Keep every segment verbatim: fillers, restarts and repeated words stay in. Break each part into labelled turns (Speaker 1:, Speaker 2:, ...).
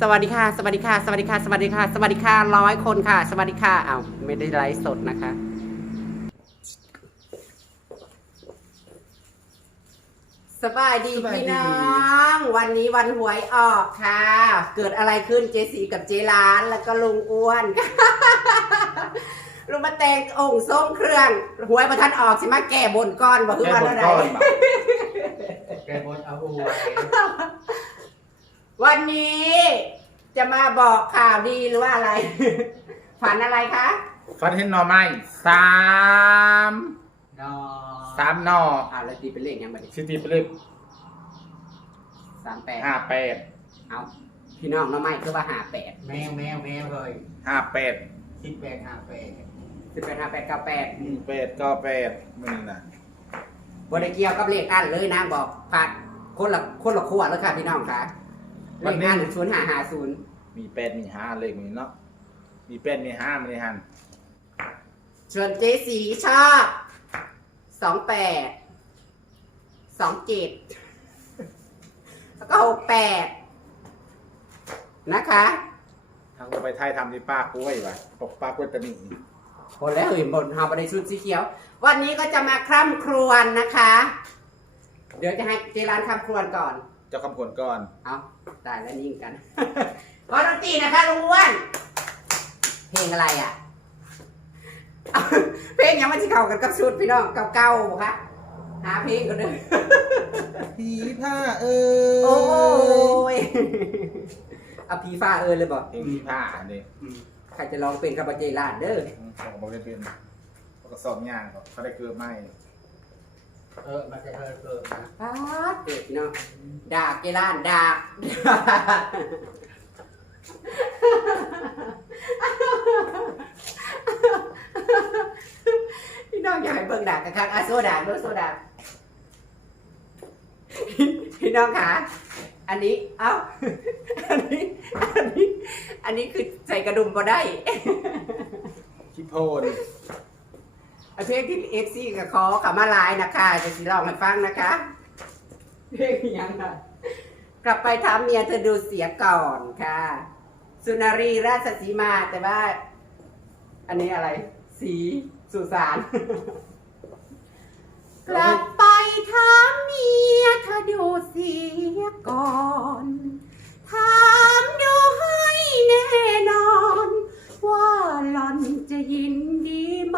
Speaker 1: สวัสดีค่ะสวัสดีค่ะสวัสดีค่ะสวัสดีค่ะสวัสดีค่ะร้อยคนค่ะสวัสดีค่ะอ้าวไม่ได้ไลฟ์สดนะคะสบายดีพี่น้องวันนี้วันหวยออกค่ะเกิดอะไรขึ้นเจสีกับเจร้านแล้วก็ลุงอ้วนลุงมาแตงองค์ส้มเครื่องหวยประทันออกใช่ไหมแก่บนก้อนบอกคือวันอะไร
Speaker 2: แกบนเอาหัว
Speaker 1: วันนี้จะมาบอกข่าวดีหรือว่าอะไร ฝันอะไรคะ
Speaker 3: ฝันเห็นหน่อไม้สาม
Speaker 2: นอ
Speaker 3: สามหน่อ
Speaker 1: อ่าแล้วตีเป็นเลขยังไง
Speaker 3: สิตีเป็นเลข
Speaker 1: สามแปด
Speaker 3: ห้าแปด
Speaker 1: เอาพี่น้องหน่อไม้คือว่าห้าแปด
Speaker 2: แมวแมวแมวเลย
Speaker 3: ห้าแปด
Speaker 2: สิบแปดห้าแปด
Speaker 1: สิบแปดห้าแปดเก้าแปด
Speaker 3: หนึ่งแปดเก้าแปดนี่นะ
Speaker 1: บริเกี่ยวกับเลขอันเลยนางบอกผัดคนละคนละขั้วแล้วค่ะพี่น้องค่ะเลขอันศูนย์ห้าห้าศูนย์
Speaker 3: มีแปดมีห้าเลขมีเนาะมีแปดมีห้ามีหัน
Speaker 1: ส่วนเจสีชอบสองแปดสองเจ็ดแล้วก็หกแปดนะคะ
Speaker 3: ทางไปไทยทำที่ป้ากล้วยว่ะปกป้ากล้วยตะหนี
Speaker 1: คนแล้วเห็นบนเฮาไปในชุดสีเขียววันนี้ก็จะมาคร่ำครวญนะคะเดี๋ยวจะให้เจรานคำครวญก่อน
Speaker 3: เจ้าคำครวญก่อน
Speaker 1: เอาได้แล้วนิ่งกันขอดนตรีนะคะลุงอ้วนเพลงอะไรอ่ะเพลงยังไม่ที่เข้ากันกับชุดพี่น้องเก่าๆค่ะหาเพลงกันเลย
Speaker 3: ผีผ้าเออ
Speaker 1: โอ้ยเอาผีฟ้าเออเลยบอก
Speaker 3: เพลงผีผ้าเนี่ย
Speaker 1: ใครจะลองเป็นกับเจรานเด้อ
Speaker 3: ลองมาเล่นเป็นก็สอบย่างเขาได้เกิดไหม
Speaker 2: เออมาจะเออเกิดนะ
Speaker 1: ป๊าดเด็กเนาะดาบเจรานดาบพี่น้องอยากให้เบิ่งดาบกันครับอ่ะโซดาด้วยโซดาพี่น้องคะอันนี้เอ้าอันนี้อันนี้อันนี้คือใส่กระดุมก็ได้
Speaker 3: คิโพน
Speaker 1: เพลงที่เอฟซีกับคอขามาลายนะคะจะสิลองให้ฟังนะคะเพลงยังไงกลับไปถามเมียเธอดูเสียก่อนค่ะสุนารีราชสีมาแต่ว่าอันนี้อะไรสีสุสานกลับไปถามเมียเธอดูเสียก่อนถามดูให้แน่นอนว่าหล่อนจะยินดีไหม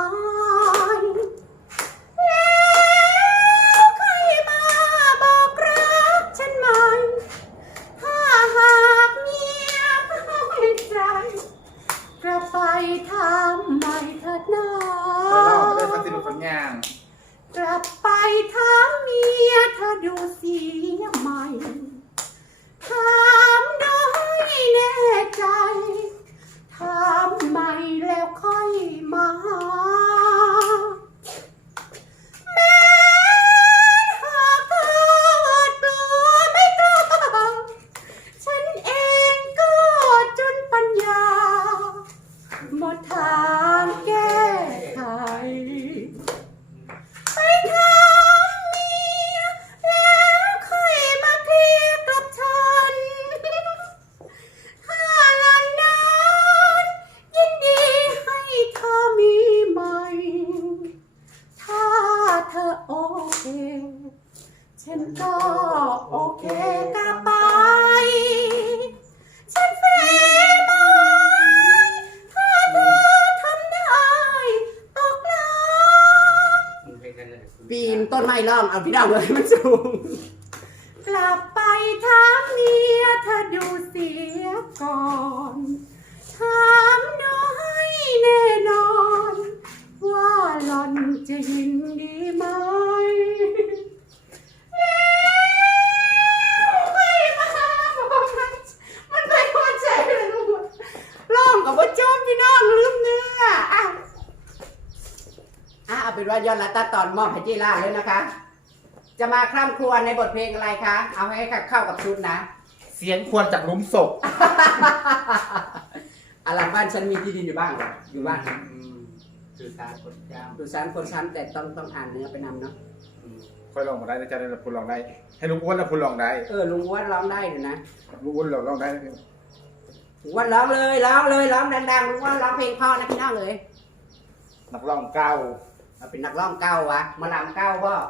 Speaker 1: แล้วใครมาบอกรักฉันไหมถ้าหากเมียเข้าใจกลับไปถามใหม่เถิดน้อ
Speaker 3: งเราไม่ได้สักทีลูกคนย่าง
Speaker 1: กลับไปถามเมียเธอดูเสียใหม่ถามดูให้แน่ใจถามใหม่แล้วค่อยมาแม้หากเธอกลัวไม่กล้าฉันเองก็จนปัญญาหมดทางแก้ไขไปถามเมียแล้วค่อยมาเคลียร์กับฉันถ้าหล่อนนั้นยินดีให้เธอมีใหม่ถ้าเธอโอเคฉันก็โอเคกับไปฉันเฟ่ไหมถ้าเธอทำได้ตกลงปีนต้นไม้ล้อมเอาพี่ดาวเลยมันสูงกลับไปถามเมียเธอดูเสียก่อนถามดูให้แน่นอนว่าหล่อนจะยินดีไหมมันไปพอใจเลยลูกร้องกับว่าชอบพี่น้องลืมเนื้ออ่ะอ่ะเอาเป็นว่ายอดละตัดตอนมอบให้เจล่าเลยนะคะจะมาคร่ำครวญในบทเพลงอะไรคะเอาให้เข้ากับชุดนะ
Speaker 3: เสียงควรจากลุ้มศพ
Speaker 1: อะหลังบ้านฉันมีที่ดินอยู่บ้างเหรออยู่บ้าน
Speaker 2: สุสานคนช้ำ
Speaker 1: สุสานคนช้ำแต่ต้องต้องอ่านเนื้อไปนำเนาะ
Speaker 3: ค่อยลองมาได้นะจ๊ะแล้วคุณลองได้ให้ลุงอ้วนแล้วคุณลองได้
Speaker 1: เออลุงอ้วนร้องได้เลยนะ
Speaker 3: ลุงอ้วนลองลองได้นะ
Speaker 1: ลุงอ้วนร้องเลยร้องเลยร้องดังๆลุงอ้วนร้องเพลงพ่อนะพี่น้องเลย
Speaker 3: นักร้องเก้า
Speaker 1: เราเป็นนักร้องเก้าวะมาลำเก้าพ่อ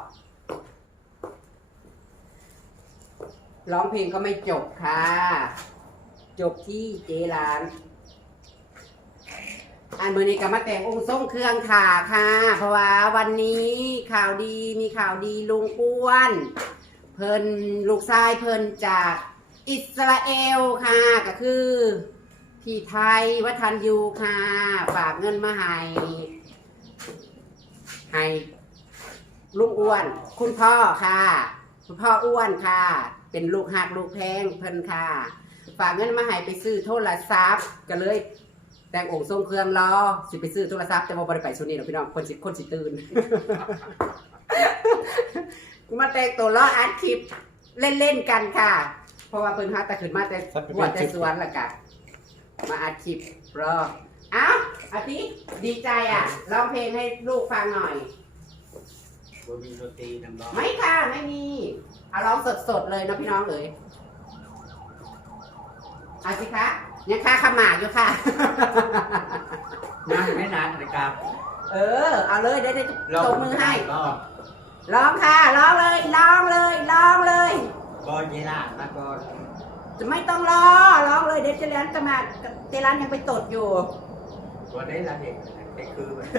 Speaker 1: ร้องเพลงก็ไม่จบค่ะ จบที่เจร้านอันมือนี้ก็มาแต่งองค์ทรงเครื่องถ่าค่ะ เพราะว่าวันนี้ข่าวดีมีข่าวดีลุงอ้วน เพิ่นลูกชายเพิ่นจากอิสราเอลค่ะก็คือพี่ไทยวัฒนยูค่ะ ฝากเงินมาให้ให้ลุงอ้วน คุณพ่อค่ะ คุณพ่ออ้วนค่ะ เป็นลูกหักลูกแพงเพิ่นค่ะ ฝากเงินมาให้ไปซื้อโทรศัพท์ก็เลย แต่งองค์ทรงเครื่องรอสิไปซื้อโทรศัพท์แต่ว่าบริไปชุดนี้หรอกพี่น้องคนสิคนสิตื่น มาแต่งตัวล้ออัดคลิปเล่นๆกันค่ะ เพราะว่าเพิ่นหาแต่ขึ้นมาแต่หัวแต่สวนละกันมาอัดคลิปรออ้าวอาทิดีใจอ่ะร้องเพลงให้ลูกฟังหน่อย
Speaker 2: บมีดนตรีนำร้อง
Speaker 1: ไม่ค่ะไม่มีเอาร้องสดๆเลยนะพี่น้องเอ๋ยเอาสิคะยังค่าขมาอยู่ค่ะ
Speaker 2: นั่งไม่นานนะครับ
Speaker 1: เออเอาเลยได้ได้ตบมือให้
Speaker 2: ก็
Speaker 1: ร้องค่ะร้องเลยร้องเลยร้องเลย
Speaker 2: ก่อนเวลามาก่อน
Speaker 1: จะไม่ต้องรอร้องเลยเดี๋ยวเจรันจะมาเจรันยังไปตดอยู่
Speaker 2: ก่อนได้ละเด็กเด็กคือมัน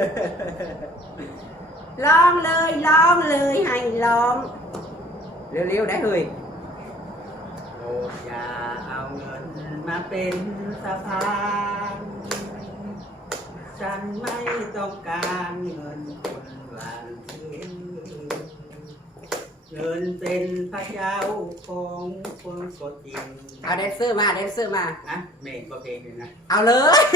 Speaker 1: ร้องเลยร้องเลยให้ร้องเร็วๆได้เลย
Speaker 2: โปรดอย่าเอาเงินมาเป็นสะพานฉันไม่ต้องการเงินคนหวานชื่อเงินเป็นพระเจ้าของคนกดจริง
Speaker 1: เอาแดนเซอร์มาแดนเซอร์มา
Speaker 2: นะเมฆก็เพลงหนึ่งนะ
Speaker 1: เอาเลย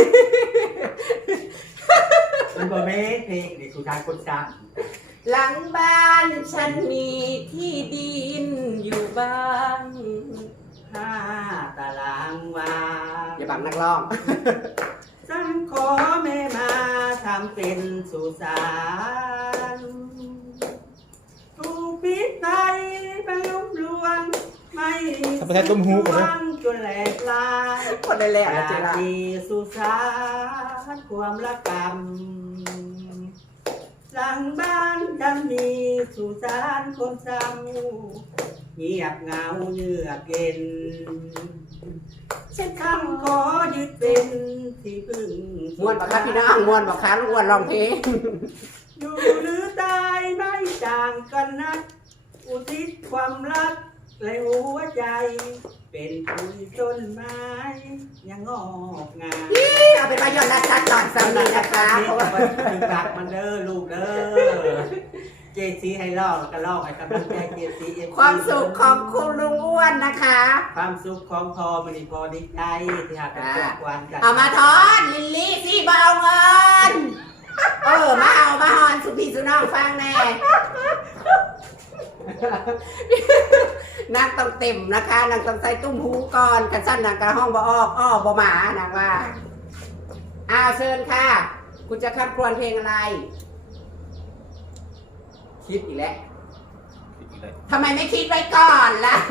Speaker 2: มันก็เมฆเพลงนี่สุดท้ายคนสร้าง
Speaker 1: หลังบ้านฉันมีที่ดินอยู่บ้าง
Speaker 2: ห้าตารางวา
Speaker 1: อย่าบังนักร้อง
Speaker 2: ฉันขอแม่มาทำเป็นสุสานถูกพิษไทยไปลุมลวงไม่ฟังจนแหลกลาย
Speaker 1: คนได้แล้ว
Speaker 2: อ
Speaker 1: นะ
Speaker 2: ยา
Speaker 1: เจรัน
Speaker 2: ที่สุสานความละกรรมหลังบ้านดังมีสุสานคนเศร้าเงียบเหงาเยือกเย็นฉันคำขอยึดเป็นที่พึ่ง
Speaker 1: ม้วนบักคับพี่น้องม้วนบักคับลูกอ้วนร้องเพลง
Speaker 2: อยู่หรือตายไม่ต่างกันนักอุทิศความรักและหัวใจ เป็นปุ๋ยต้นไม้ยังงอกงาม
Speaker 1: เอาเป็นประโยชน์และชัดตอนสามีนะคะเพราะว่า
Speaker 2: ถึงปากมันเด้อลูกเด้อเจซีให้ลอกก็ลอกให้กำลังใจเจซี
Speaker 1: ความสุขของคุณลุงอ้วนนะคะ
Speaker 2: ความสุขของพอมันพอดีใจที่หากันทุกวันกัน
Speaker 1: เอามาทอนลิลลี่สิมาเอาเงินเออมาเอามาฮอนสุพีสุน้องฟังแน่นางต้องเต็มนะคะนางต้องใส่ตุ้มหูก่อนกันสั้นนางกระห้องบ่ออกอ้อบ่หมานางว่าอ้าวเชิญค่ะ คุณจะคัดครวญเพลงอะไร คิดอีกแล้วทำไมไม่คิดไว้ก่อนล่ะ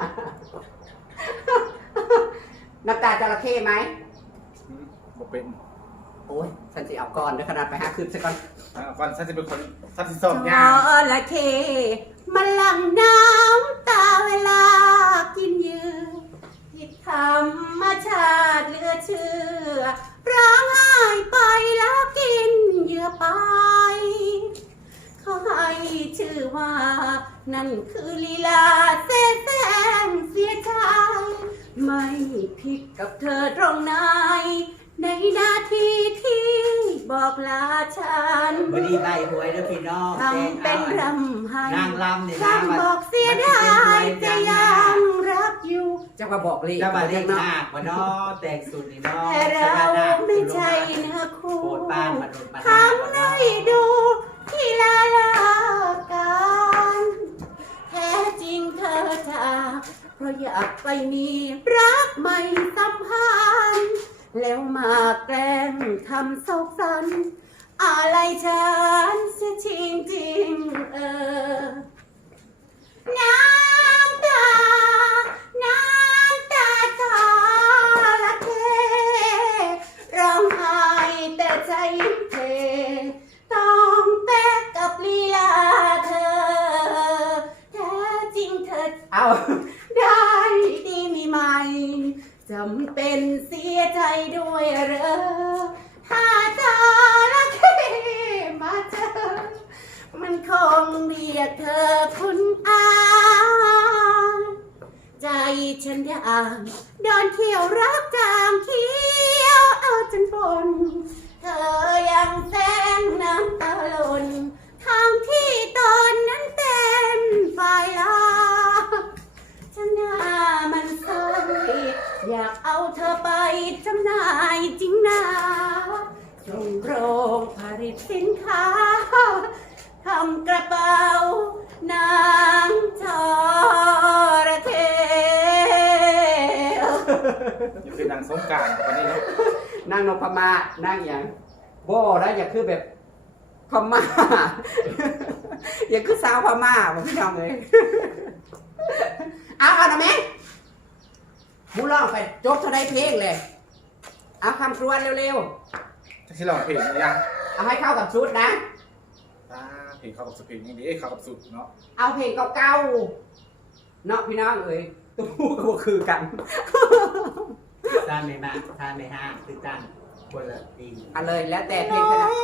Speaker 1: น้ำตาจระเข้ไหม
Speaker 3: บอกเป็น
Speaker 1: โอ้ยฉันจะเอาก่อนด้วยขนาดไปหาคืนซะก่อน
Speaker 3: อ่าก่อนฉันจะเป็นคนสัตว์ที่สอง
Speaker 1: จ
Speaker 3: ย่าง
Speaker 1: ระเข้มันหลั่งน้ำตาเวลากินเหยื่อผิดธรรมชาติเหลือเชื่อร้องไห้ไปแล้วกินเหยื่อไป เขาให้ชื่อว่า นั่นคือลีลาเส้นแสงเสียใจไม่ผิดกับเธอตรงไหน ในนาทีที่บอกลาฉัน
Speaker 2: วันนี้ใบหวยนะพี่น้อง
Speaker 1: ทำเป็นรำไห้
Speaker 2: นางรำเนี่ยนะ
Speaker 1: รำบอกเสียดายจะยังรักอยู่จะมาบอกเลย
Speaker 2: จะมาเรียก
Speaker 1: เนาะ
Speaker 2: นาคมาเนาะแต่งสุดนี่เนาะ
Speaker 1: แต่เราไม่ใช่เนื้อคู่
Speaker 2: โปรดบ้านมนุษย์มา
Speaker 1: ทำได้ดูที่ลาลากันแท้จริงเธอจากเพราะอยากไปมีรักใหม่สัมพันธ์แล้วมาแกล้งทำโศกสันอะไรฉันเสียจริงจริงเออน้ำตา น้ำตาจระเข้ร้องไห้แต่ใจเทต้องแตกกับลีลาเธอแท้จริงเธอเอาได้ดีมีไหมจำเป็นเสียใจด้วยเหรอถ้าจระเข้มาเจอมันคงเรียกเธอคุณอาใจฉันด่างโดนเที่ยวรักจางเที่ยวเอาจนบนเธอยังแสงน้ำตาหล่นทางที่ตอนนั้นเต้นฝ่ายลาฉันหน้ามันใสอยากเอาเธอไปจำหน่ายจริงนะส่งโรงผลิตสินค้าทำกระเป๋านางจระเข้
Speaker 3: อย่าเป็นนางสงกรารกับวันนี้เนาะ
Speaker 1: นางนพมาศนางอย่างโบแล้วอย่าคือแบบพม่า อย่าคือสาวพม่าผมพี่น้องเลยเอาเอาหน่อยไหมมูร้องไปจบเท่าไรเพลงเลยเอาคำครวญเร็ว
Speaker 3: จะที่ลองเพลงหรือยัง
Speaker 1: ๆเอาให้เข้ากับชุดนะ
Speaker 3: อ่าเพลงเข้ากับสุดเพลงอย่างนี้เอ้ยเข้ากับสุดเนาะ
Speaker 1: เอาเพลงเก่าๆเนาะพี่น้องเอ้ยตัวผู้ก็คือกัน
Speaker 2: ตามไม่มาตามไม่ห้ามคือตั้งคนละตี
Speaker 1: เอาเลยแล้วแต่เพลงขนาด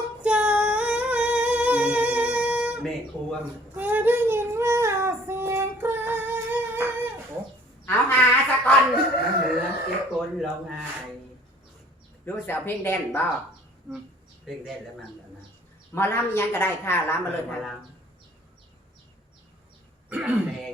Speaker 2: เมฆควม
Speaker 3: ได้ยินว่าเสียงใครโอ้
Speaker 1: เอาหาสะก่อน
Speaker 2: น้ำเหลืองเก็บก้นร้องไห้
Speaker 1: ดูเสียเพลงแดนบ่
Speaker 3: อืม
Speaker 2: เพลงเด่นแล้วมันแล้วนะ
Speaker 1: หมอลำยังก็ได้ค่ะลำมาเลย
Speaker 2: มา
Speaker 1: ค่ะ
Speaker 2: ลังลังเพลง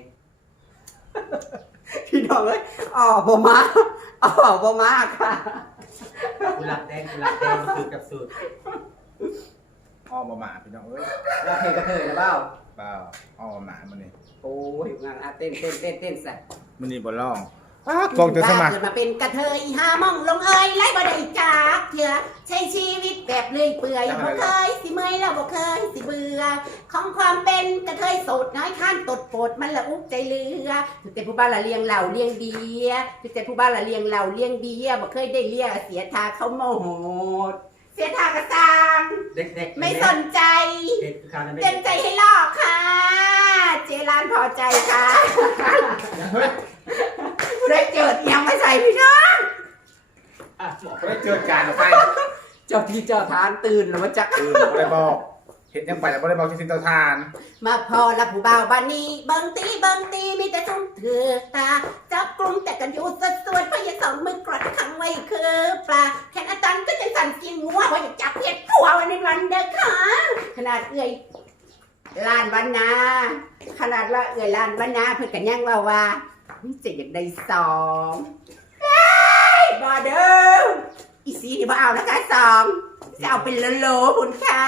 Speaker 1: พี่น้องเอ้ยอ๋อบ่มาอ๋อบ่มาค่ะ
Speaker 2: กุหลาบแดงกุหลาบแดงสูตรกับสูตร
Speaker 3: อ้อมมาหมาพี่น้องเอ้ย
Speaker 1: เราเพลงกระเทยนะเปล่า
Speaker 3: เปล่าอ้อมมาหมามันนี่
Speaker 1: โอ้ยงานอ่ะเต้นเต้นเต้นเต้นใส่
Speaker 3: มันนี่บอลล่องอ้ากองจะสมัคร
Speaker 1: เกิดมาเป็นกระเทยอีหามองลงเอ้ยไล่บ่ได้จากเถื่อใช้ชีวิตแบบเลื่อยเปื่อยบ่เคยสิเมื่อยแล้วบ่เคยสิเบื่อของความเป็นกระเทยโสดน้อยข้านตดโปดมันละอุกใจเรือถึงแต่ผู้บ้านละเลี้ยงเหล่าเลี้ยงเบียร์ถึงแต่ผู้บ้านละเลี้ยงเหล่าเลี้ยงเบียร์บ่เคยได้เลี้ยเสียทาเขาโมโหเสียทากระซัง
Speaker 2: เด็กๆ
Speaker 1: ไม่สนใจ
Speaker 2: เด็กคือการนั้นไม่
Speaker 1: เต็มใจให้ลอกค่ะ เจรานพอใจค่ะ
Speaker 3: เฮ้ย
Speaker 1: ได้เจิดยังไม่ใส่พี่น้อง
Speaker 2: อ่ะบอก
Speaker 3: ไม่ได้เจอการออกไป
Speaker 1: เจ้าพี่เจ้าทานตื่นแล้วมาจัก
Speaker 3: เออไม่ได้บอกเห็นยังไปแล้วไม่ได้บอกที่สินเตาทาน
Speaker 1: มาพอละผู้บ่าวบ้านนี้เบิงตีเบิงตีมีแต่ทุ่มเถือกตาจับกลุ่มแต่กันอยู่สดสวยพยาสองมือกรดขังไว้คือปลาแค่อาจารย์ก็จะสั่นกินงัวเพราะอยากจับเพียดผัวไว้ในวันเด้อค่ะขนาดเอื่อยลานวันนาขนาดว่าเอื่อยลานวันนาเพื่อนกันยังว่าว่านี่จะอยากได้สองเฮ้ยบอเด้ออีสีนี่บ่เอานะคะสองจะเอาเป็นโลๆคุณค่ะ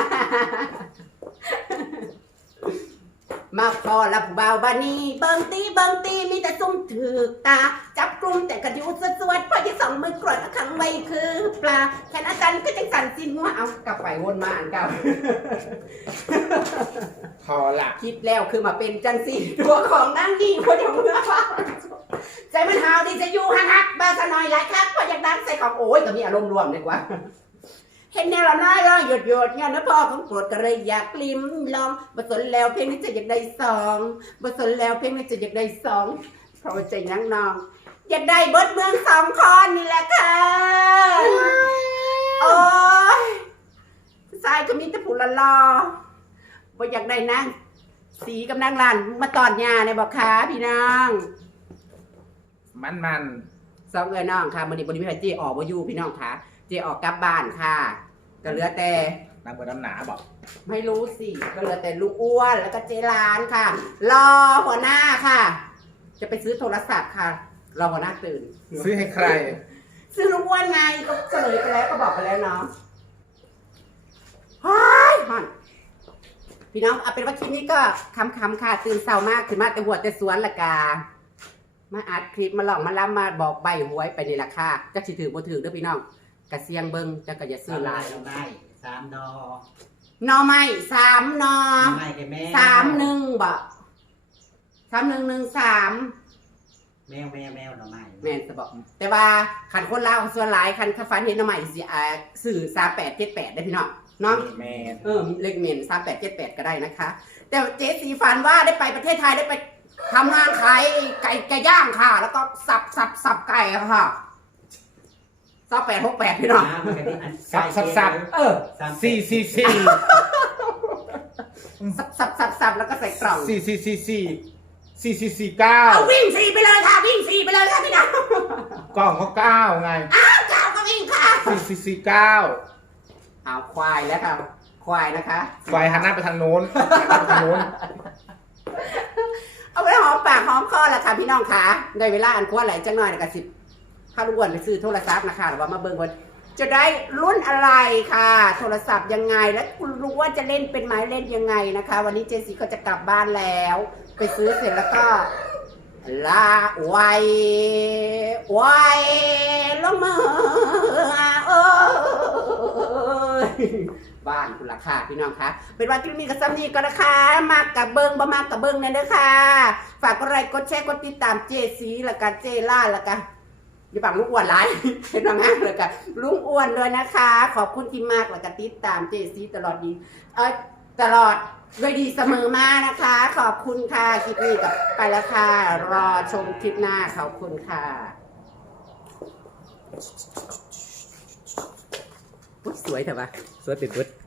Speaker 1: มาพอละผู้บ่าวบ้านนี้เบิ่งตีเบิ่งตีมีแต่ซุ่มถือกตาจับกลุ่มแต่กระดิวสวดๆพอที่สองมือกรดขังไว้คือปลาแค่นั้นกันก็จังสั่นสินหัวเอากลับไปวนมาอันเก่า
Speaker 3: พอละ
Speaker 1: คิดแล้วคือมาเป็นจังสีตัวของนางยิงคนเดียวเมื่อใจมันหาวดีจะอยู่ฮักๆบ้าซะหน่อยหลายครับพออยากดังใส่ของโอ้ยก็มีอารมณ์รวมดีกว่าเห็นแนวละน้อยร้องหยดหยดเนี่ยนะพ่อของโปรดก็เลยอยากลิ้มลองบทสนแล้วเพลงนี้จะอยากได้สองบทสนแล้วเพลงนี้จะอยากได้สองเพราะว่าใจนังนองอยากได้เบิดเมืองสองคอนนี่แหละค่ะโอ้ยผู้ชายก็มีแต่ผู้ละลอบ่อยากได้นางสีกับนางลานมาตอนยาเนี่ยบอกค่ะพี่น้อง
Speaker 3: มันมัน
Speaker 1: สองเอ้ยน้องค่ะมันนี้บริษัทเจออกมาอยู่พี่น้องค่ะเจออกกลับบ้านค่ะก็เหลือแต่
Speaker 3: นางเบอร์น้ำหนาบอก
Speaker 1: ไม่รู้สิก็เหลือแต่ลูกอ้วนแล้วก็เจรานค่ะ รอหัวหน้าค่ะ จะไปซื้อโทรศัพท์ค่ะ รอหัวหน้าตื่น
Speaker 3: ซื้อให้ใคร
Speaker 1: ซื้อลูกอ้วนไงก็เฉลยไปแล้วก็บอกไปแล้วเนาะฮ้ายฮอนพี่น้องเอาเป็นว่าคลิปนี้ก็คำๆค่ะตื่นเช้ามากถึงมาแต่หัวแต่สวนละกามาอัดคลิปมาหลอกมาล้ำมาบอกใบหวยไปนี่แหละค่ะจะสิถือบ่ถือเด้อพี่น้องกระเซียงเบิ้งจะก็อย่าซื้อหลาย
Speaker 2: เราไม่สามนอ
Speaker 1: หนอไม้สามหนอ
Speaker 2: ไม่แกแม่
Speaker 1: สามหนึ่งบ่สามหนึ่งหนึ่งสาม
Speaker 2: แมวแมวแมวหน่อไม้
Speaker 1: แม่นจะบอกแต่ว่าคันคนลาวส่วนหลายคันฟันเห็นหน่อไม้สิอ่าสื่อสามแปดเจ็ดแปดได้พี่น้องเนาะ
Speaker 3: แม่น
Speaker 1: เออเลขเมนสามแปดเจ็ดแปดก็ได้นะคะ แต่เจ๊สีฝันว่าได้ไปประเทศไทยได้ไปทำงานขายไก่ไก่ย่างค่ะ แล้วก็สับสับสับไก่ค่ะสามแปดหกแปดพี่น้อง
Speaker 2: น้ำมันก็ได้อัน
Speaker 3: สับสับสับ
Speaker 1: เออ
Speaker 3: สี่สี่สี่
Speaker 1: สับสับสับสับแล้วก็ใส่กล่อง
Speaker 3: สี่สี่สี่สี่สี่สี่สี่เก้า
Speaker 1: เอาวิ่งฟรีไปเลยค่ะวิ่งฟรีไปเลยค่ะพี่น้อง
Speaker 3: กล่องเขาเก้าไง
Speaker 1: อ้าวเก้าก็วิ่งค่ะ
Speaker 3: สี่สี่สี่เก้า
Speaker 1: เอาควายแล้วค่ะควายนะคะ
Speaker 3: ไฟหันหน้าไปทางโน้นหันหน้าไปทางโน้น
Speaker 1: เอาไว้หอมปากหอมคอแหละค่ะพี่น้องค่ะได้เวลาอันควรไหลจังหน่อยนะกะสิข้าลูกอ้วนไปซื้อโทรศัพท์นะคะหรือว่ามาเบิ่งว่าจะได้รุ่นอะไรค่ะ โทรศัพท์ยังไงและคุณรู้ว่าจะเล่นเป็นไหมเล่นยังไงนะคะ วันนี้เจสซี่ก็จะกลับบ้านแล้ว ไปซื้อเสร็จแล้วก็ลาไวไวลงมือเออบ้านคุณราคาพี่น้องคะเป็นวันที่มีกับซัมนี่ก็นะคะมากกับเบิงบ่มากกับเบิงเนี่ยเด้อค่ะฝากกดไลค์กดแชร์กดติดตามเจสีแล้วก็เจล่าแล้วก็อย่าบังลุงอ้วนหลายเป็นว่างานเลยกันลุงอ้วนด้วยนะคะ ขอบคุณที่มากแล้วก็ติดตามเจสีตลอดดีเออตลอดโดยดีเสมอมานะคะ ขอบคุณค่ะคลิปนี้กับไปแล้วค่ะรอชมคลิปหน้าขอบคุณค่ะอุ๊ยสวยเถอะวะสวยเป็นปุ๊ด